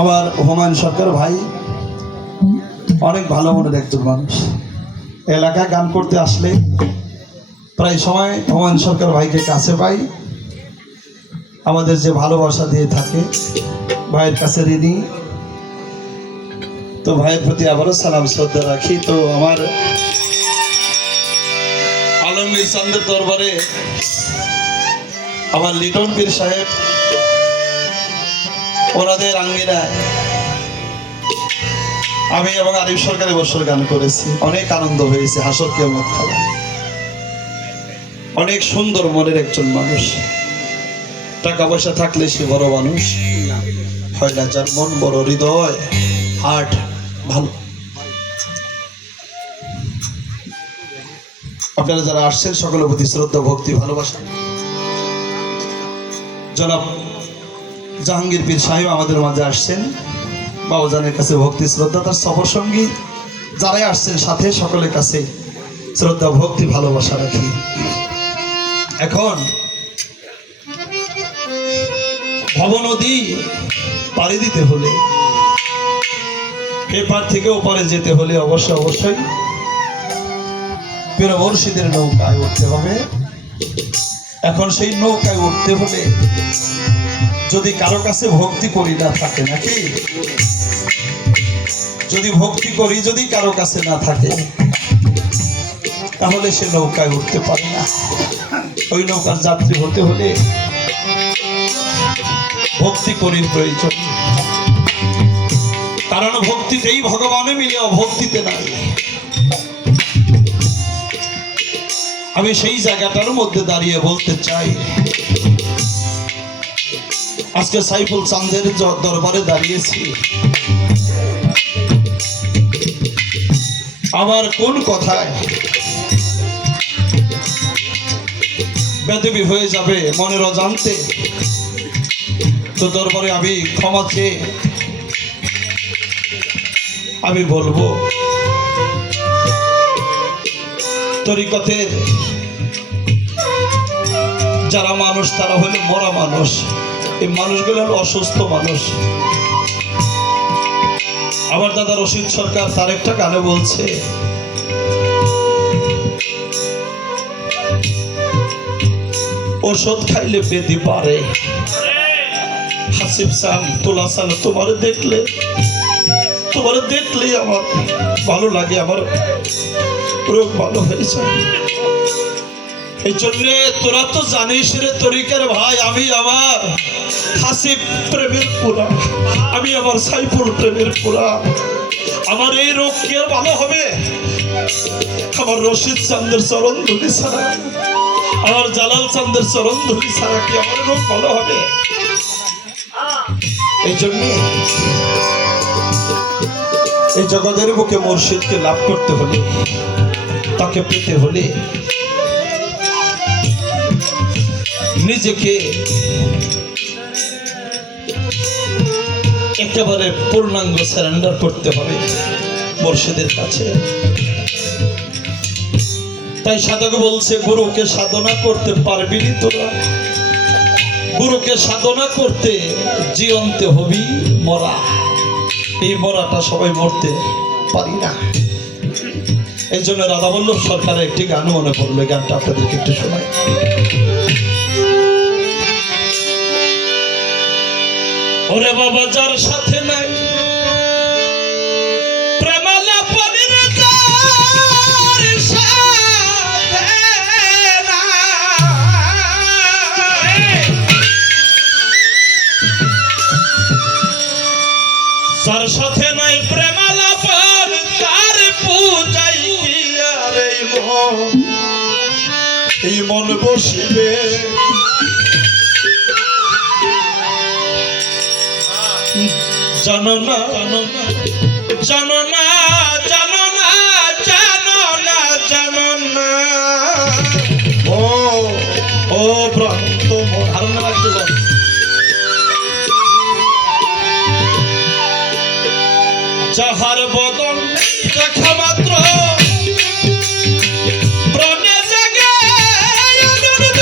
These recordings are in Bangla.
আমার হুমায়ুন সরকার ভাই অনেক ভালো মনের একজন মানুষ। এলাকায় গান করতে আসলে প্রায় সময় হুমায়ুন সরকার ভাইকে কাছে পাই। আমাদের যে ভালোবাসা দিয়ে থাকে ভাইয়ের কাছে ঋণী। তো ভাইয়ের প্রতি আবারও সালাম শ্রদ্ধা রাখি। তো আমার আলমগীর চাঁদের দরবারে আমার লিটন পীর সাহেব ওনাদের আঙ্গিনায় আমি এবং আরিফ সরকার বছর গান করেছি। অনেক আনন্দ হয়েছে। হাসর কিয়ামত খেলা অনেক সুন্দর মনের একজন মানুষ। টাকা পয়সা থাকলে সে বড় মানুষ হয় না, যার মন বড়, হৃদয় হার্ট ভালো। আপনারা যারা আসছেন সকলের প্রতি শ্রদ্ধা ভক্তি ভালোবাসা। জনাব জাহাঙ্গীর পীর সাহেব আমাদের মাঝে আসছেন। বাবাজানের কাছে ভক্তি শ্রদ্ধা, তার সফর সঙ্গী যারাই আসছেন সাথে সকলের কাছে শ্রদ্ধা ভক্তি ভালোবাসা রাখি। এখন ভব নদী পাড়ি দিতে হলে, এপার থেকে ওপারে যেতে হলে অবশ্যই পীর মুর্শিদের নৌকায় উঠতে হবে। এখন সেই নৌকায় উঠতে হলে যদি কারো কাছে ভক্তি করি না থাকে, নাকি যদি ভক্তি করি যদি কারো কাছে না থাকে, তাহলে সে নৌকায় উঠতে পারে না। ওই নৌকার যাত্রী হতে হলে ভক্তি করির প্রয়োজন। কারণ ভক্তিতেই ভগবানে মিলে, অভক্তিতে নাই। আমি সেই জায়গাটার মধ্যে দাঁড়িয়ে বলতে চাই, আজকে সাইফুল চাঁদের দরবারে দাঁড়িয়েছি। আমার কোন কথায় বেদবি হয়ে যাবে মনের অজান্তে, তো দরবারে আমি ক্ষমা চেয়ে আমি বলবো, তরিকতের যারা মানুষ তারা হলো মরা মানুষ। এই মানুষগুলো হলো অসুস্থ মানুষ। আমার দাদা রশিদ সরকার তার একটা গানে বলছে, ওষুধ খাইলে বেদি পারে। হাসিব সান তোলা সান তোমারে দেখলেই আমার ভালো লাগে, আমার রোগ ভালো হয়ে যায়। এই জন্য তোরা তো জানিস রে তরিকার ভাই, আমি আমার হাসিব প্রেমের পুরা, আমি আমার সাইফুল প্রেমের পুরা। আমার এই রোগ কি আর ভালো হবে? আমার রশিদ চাঁদের চরণ ধুলি ছাড়া, আমার জালাল চাঁদের চরণ ধুলি ছাড়া কি আমার রোগ ভালো হবে? এই জন্য এই জগতের বুকে মুর্শিদকে লাভ করতে হলে, তাকে পেতে হলে নিজেকে একেবারে পূর্ণাঙ্গ সারেন্ডার করতে হবে মুর্শিদের কাছে। তাই সাধক বলছে, গুরুকে সাধনা করতে পারবি নি তোরা, গুরুকে সাধনা করতে জীবন্তে হবি মরা। এই মরাটা সবাই মরতে পারি না। এই জন্য রাধাবল্লভ সরকারের একটি গান মনে পড়লো, গানটা আপনাদেরকে একটু শোনাই। ওরে বাবা যার সাথে নাই যার সাথে নাই প্রেমালাপন, তার পূজাই কি আর এই মন বসিবে। জানো না জানো না জানো না জানো না জানো না জানো না, ও ও ভ্রান্ত মন। আর না লাগছে যাহার বদন দেখা মাত্র প্রাণে জাগে আনন্দ।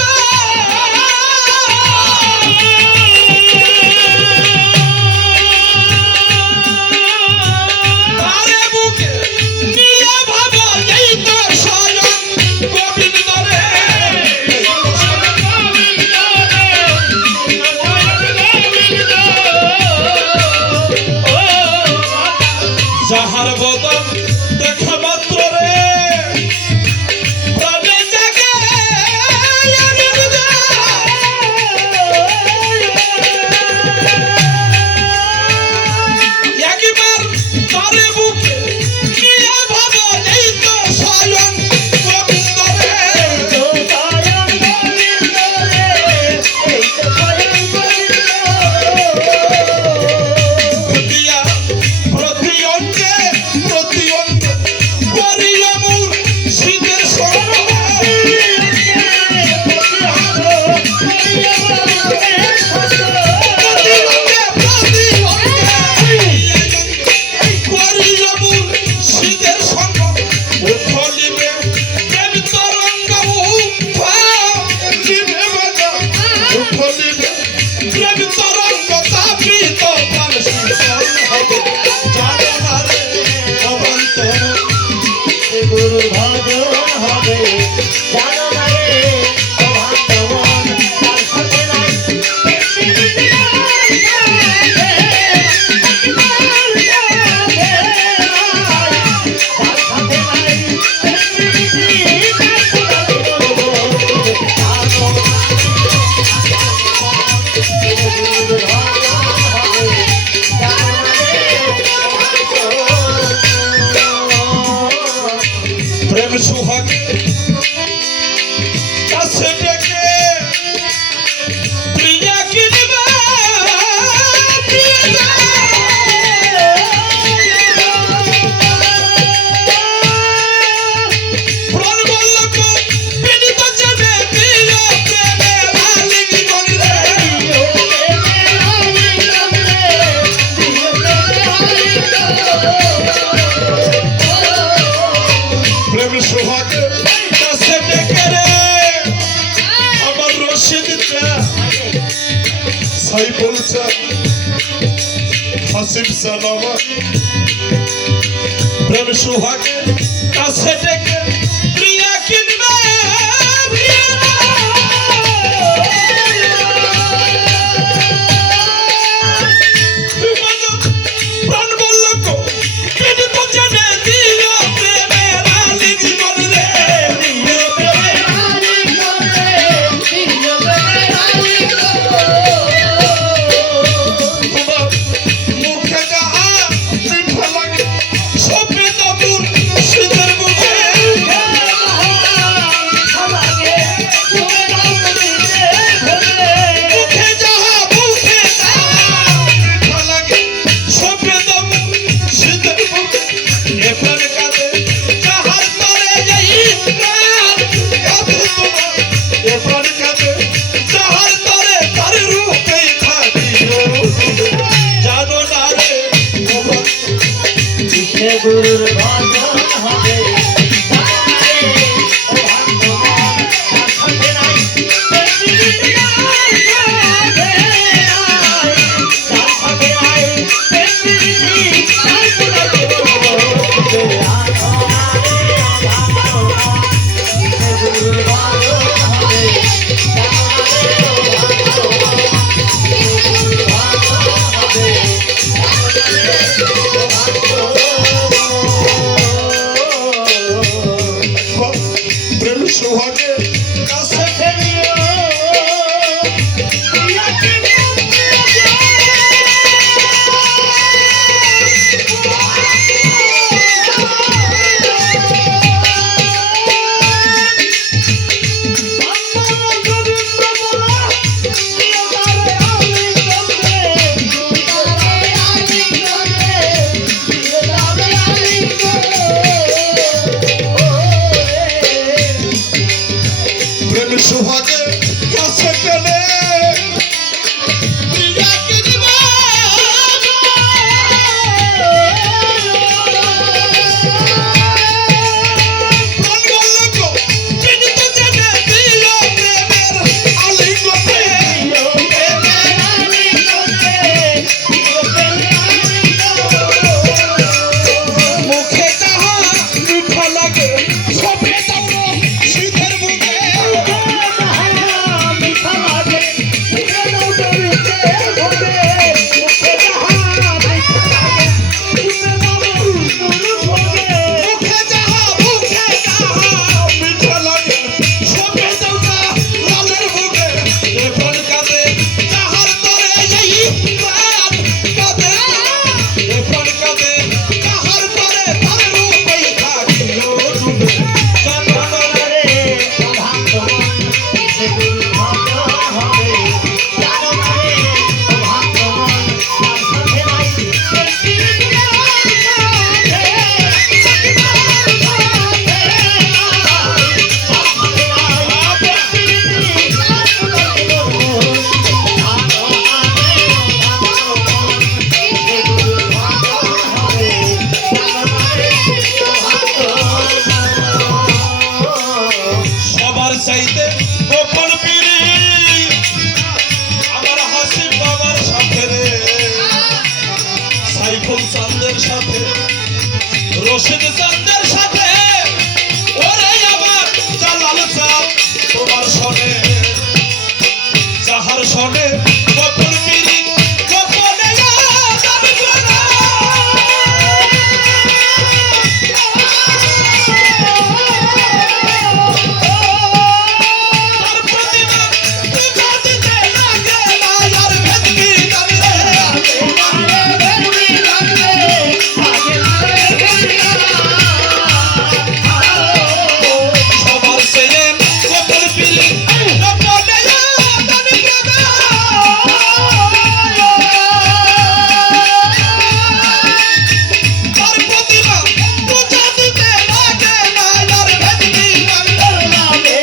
প্রেম তরঙ্গ তাপিত প্রাণ শীতল হবে জানো না রে অবান্তর গুরু ভজন হবে জানো না রে অভাবন তার সাথে নাই প্রেম সুহাগে কাছে ডেকে প্রিয়া কিনবে প্রিয়া প্রাণ বল্লভ পীড়িত জনে প্রিয় প্রেমে মালিক গঙ্গে প্রেম সুহাগে কাছে ডেকে রে আমার রশিদ চা সাইফুল চা হাসিব সালামা প্রেম সুহাগে কাছে ডেকে প্রিয়া কিনবে প্রিয়া প্রাণ বল্লভ পীড়িত জনে দিও প্রেমে মালিক গঙ্গে দিও প্রেমে তোমার মুখে যাহা মিঠা লাগে সফেদ আবুর শীতের বুকে মুখে যাহা মিঠা লাগে সফেদ আবুর শীতের বুকে এ প্রাণ কাঁদে যাহার তরে যাই প্রাণ কাঁদে তোমার এ প্রাণ কাঁদে যাহার তরে তার রূপেই থাকিও জানো না রে গুরুর ভজন হবে জানো না রে অভাবন তার সাথে নাই Oh মুর্শিদ চাঁদের সাথে ওরে আমার জালাল চাঁদ তোমার শোনে যাহার শোনে গোপন পিরি গোপনে দাবি করা তার প্রতিভা বুঝা দিতে লাগে না আর ভেদকি দাবি রে সবার চেয়ে গোপন পিরি গোপনে দাবি করা তার প্রতিভা বুঝা দিতে লাগে না আর ভেদকি দাবি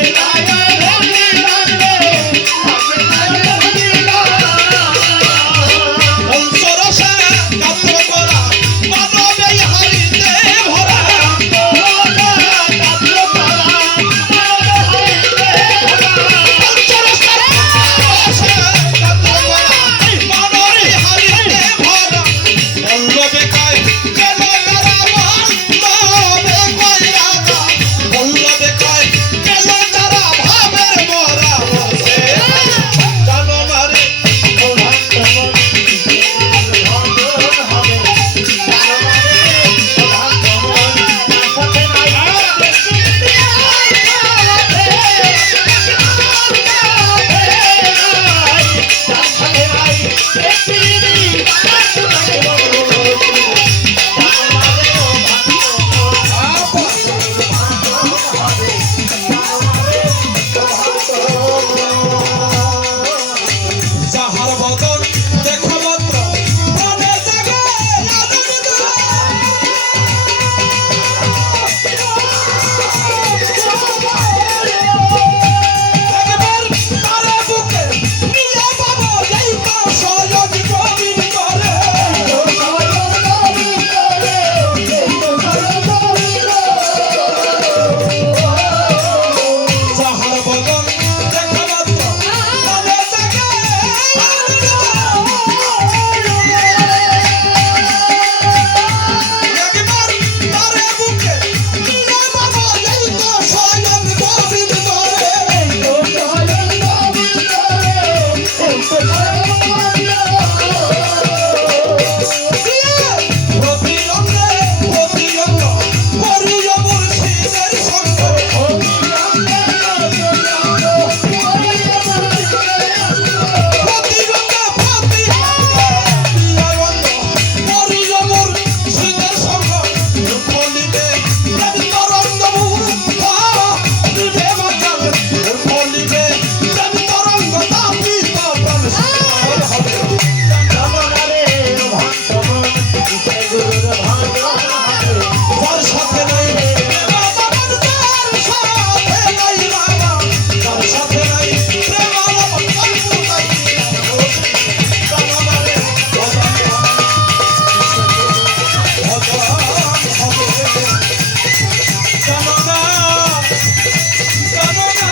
অন্তরসে কাতর করা মানবে হারিতে ভরা অন্তরসে কাতর করা মানবে হারিতে ভরা বল্লবে কায় কেন তারা বল্লবে কইয়াগা বল্লবে কায় কেন তারা ভাবের মরা বসে জানো মারে যাহার বদন দেখা মাত্র প্রাণে জাগে আনন্দ একবার তারে বুকে নিয়ে পাবো এই তো সয়ন কবির করে যাহার বদন দেখা মাত্র প্রাণে জাগে একবার তারে বুকে নিয়ে পাবো এই তো সয়ন কবির করে প্রতি অঙ্গে করিও মুর্শিদের সঙ্গ প্রতি অঙ্গে করিও মুর্শিদের সঙ্গ ফলিতে প্রেম তরঙ্গ মুহূর্ত নিভে মাঝাল ফলিতে প্রেম তরঙ্গ তাপিত প্রাণ সুন্দর হবে যার সাথে নাই প্রেমানন্দ যার সাথে নাই বাবা যার সাথে নাই প্রেমানন্দ অল্পতাই জানামারে ভজন হবে জানো না জানো না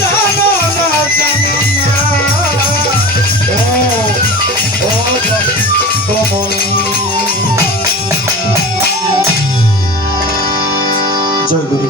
জানো না জানো না ও কমল জয় গুরু